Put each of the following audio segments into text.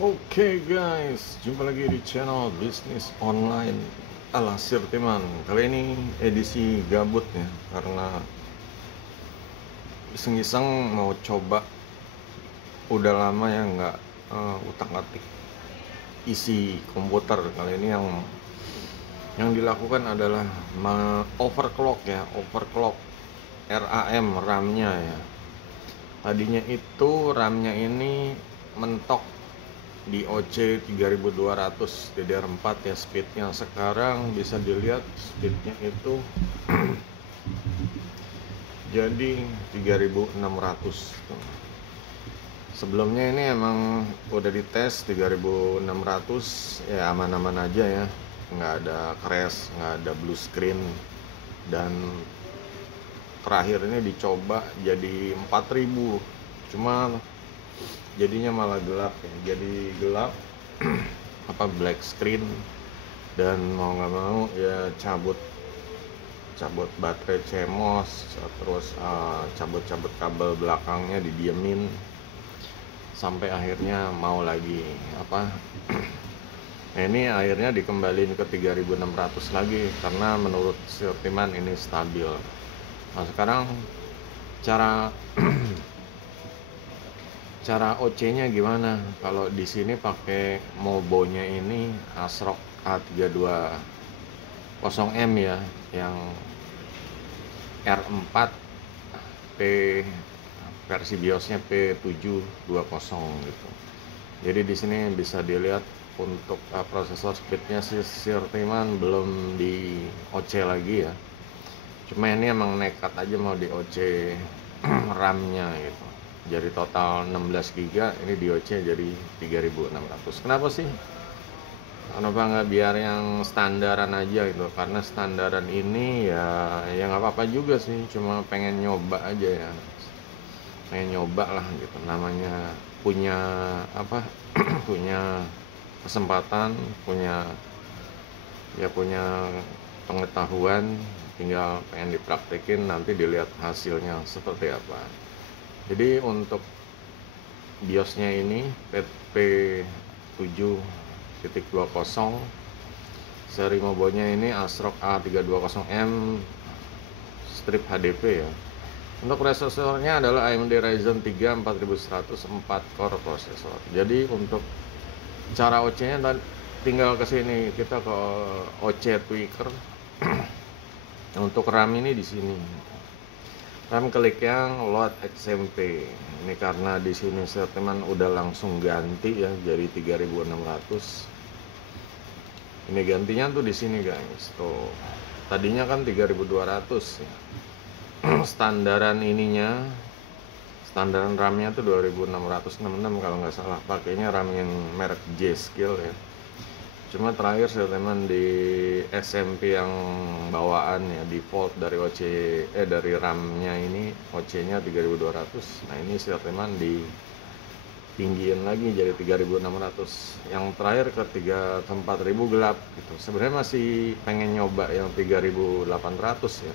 Oke guys, jumpa lagi di channel bisnis online ala Sirtiman. Kali ini edisi gabut ya, karena iseng-iseng mau coba. Udah lama ya nggak utak-atik isi komputer. Kali ini yang dilakukan adalah overclock ya, overclock RAM RAM-nya ya. Tadinya itu RAM-nya ini mentok di OC 3200 DDR4 ya speednya. Sekarang bisa dilihat speednya itu jadi 3600. Sebelumnya ini emang udah dites 3600 ya, aman-aman aja ya, nggak ada crash, nggak ada blue screen. Dan terakhir ini dicoba jadi 4000, cuma jadinya malah gelap ya. Jadi gelap black screen, dan mau nggak mau ya cabut baterai CMOS, terus cabut kabel belakangnya didiemin, sampai akhirnya mau lagi nah ini akhirnya dikembaliin ke 3600 lagi karena menurut Sirtiman ini stabil. Nah sekarang cara OC-nya gimana? Kalau di sini pakai Mobo-nya ini ASRock A320M ya, yang R4 P versi BIOS-nya P720 gitu. Jadi di sini bisa dilihat untuk prosesor speed-nya Sirtiman belum di OC lagi ya. Cuma ini emang nekat aja mau di OC RAM-nya gitu. Jadi total 16 GB, ini di OC jadi 3600. Kenapa sih? Kenapa nggak biar yang standaran aja gitu? Karena standaran ini ya nggak apa-apa juga sih, cuma pengen nyoba aja ya. Pengen nyoba lah gitu, namanya punya punya kesempatan, punya pengetahuan, tinggal pengen dipraktekin, nanti dilihat hasilnya seperti apa. Jadi untuk BIOS-nya ini P720, seri Mobo-nya ini ASRock A320M strip HDP ya. Untuk prosesornya adalah AMD Ryzen 3 4100 4 core prosesor. Jadi untuk cara OC-nya tinggal ke sini, kita ke OC tweaker. Untuk RAM ini di sini. RAM klik yang load XMP. Ini karena di sini Sirtiman udah langsung ganti ya jadi 3600. Ini gantinya tuh di sini guys. Tuh. Tadinya kan 3200 ya. Standaran RAM-nya tuh 2666 kalau nggak salah. Pakainya RAM yang merek J-Skill ya. Cuma terakhir Sirtiman di SMP yang bawaan ya, default dari dari RAM-nya ini OC-nya 3200. Nah ini Sirtiman di tinggiin lagi jadi 3600. Yang terakhir ke 4000 gelap gitu. Sebenarnya masih pengen nyoba yang 3800 ya.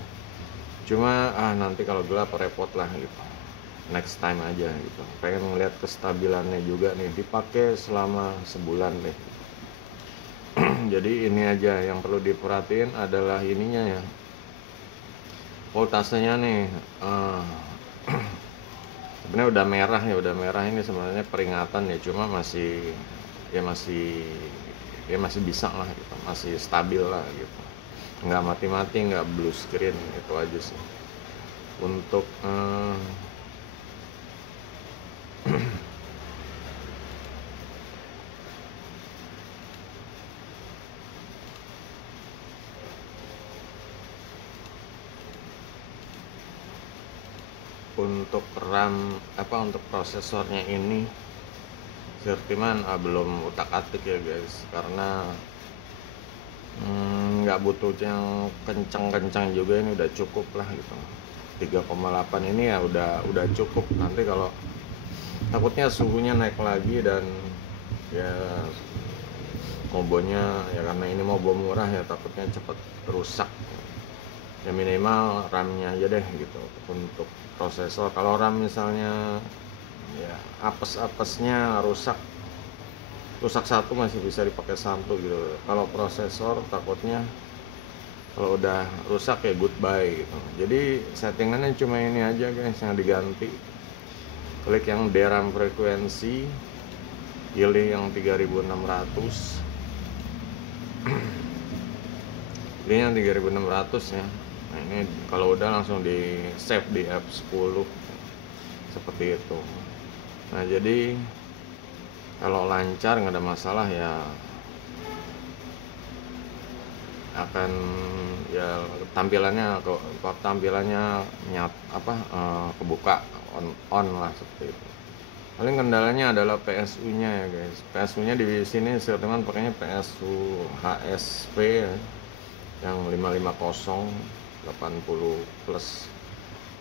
Cuma nanti kalau gelap repot lah gitu. Next time aja gitu. Pengen ngeliat kestabilannya juga nih, dipakai selama sebulan deh. Jadi ini aja yang perlu diperhatiin adalah ininya ya, voltasenya nih. Sebenarnya udah merah ini sebenarnya peringatan ya, cuma masih bisa lah gitu, masih stabil lah gitu, nggak mati-mati, nggak blue screen, itu aja sih. Untuk untuk RAM untuk prosesornya ini Sirtiman belum utak-atik ya guys, karena nggak butuh yang kencang-kencang juga, ini udah cukup lah gitu. 3,8 ini ya udah cukup. Nanti kalau takutnya suhunya naik lagi dan ya Mobonya ya, karena ini Mobo murah ya, takutnya cepet rusak ya. Minimal RAM-nya aja deh gitu untuk prosesor. Kalau RAM misalnya ya apes-apesnya rusak, rusak satu masih bisa dipakai satu gitu. Kalau prosesor takutnya kalau udah rusak ya goodbye gitu. Jadi settingannya cuma ini aja guys yang diganti. Klik yang DRAM frekuensi, pilih yang 3600. Pilih yang 3600 ya. Nah, ini kalau udah langsung di save di F10 seperti itu. Nah, jadi kalau lancar nggak ada masalah ya, akan ya tampilannya kebuka on lah seperti itu. Paling kendalanya adalah PSU-nya ya guys. PSU-nya di sini saya teman pakainya PSU HSP ya, yang 550 80 plus.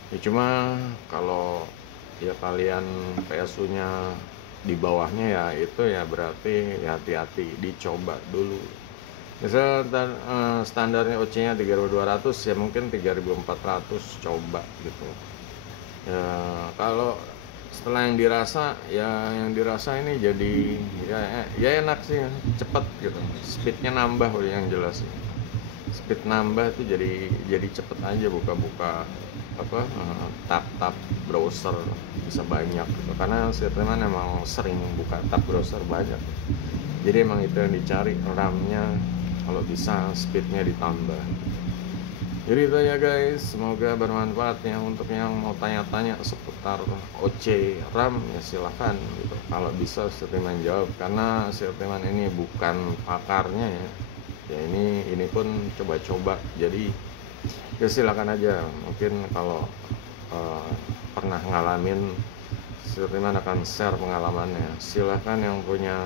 Ya cuma kalau ya kalian PSU-nya di bawahnya ya itu ya berarti ya hati-hati, dicoba dulu. Misal standarnya OC-nya 3200 ya mungkin 3400 coba gitu. Ya kalau setelah yang dirasa ini jadi ya enak sih, cepet gitu. Speednya nambah udah yang jelas. Speed nambah itu jadi cepet aja buka-buka tab browser bisa banyak gitu. Karena saya teman emang sering buka tab browser banyak. Jadi emang itu yang dicari, RAM-nya kalau bisa speednya ditambah. Jadi itu ya guys, semoga bermanfaat ya. Untuk yang mau tanya-tanya seputar OC RAM ya silahkan gitu. Kalau bisa Sirteman jawab, karena Sirteman ini bukan pakarnya ya. Ya ini pun coba-coba, jadi ya silakan aja. Mungkin kalau pernah ngalamin, Sirteman akan share pengalamannya. Silahkan yang punya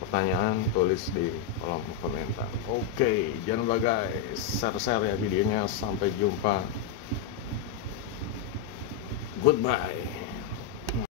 pertanyaan tulis di kolom komentar. Oke, jangan lupa guys, share ya videonya. Sampai jumpa, goodbye.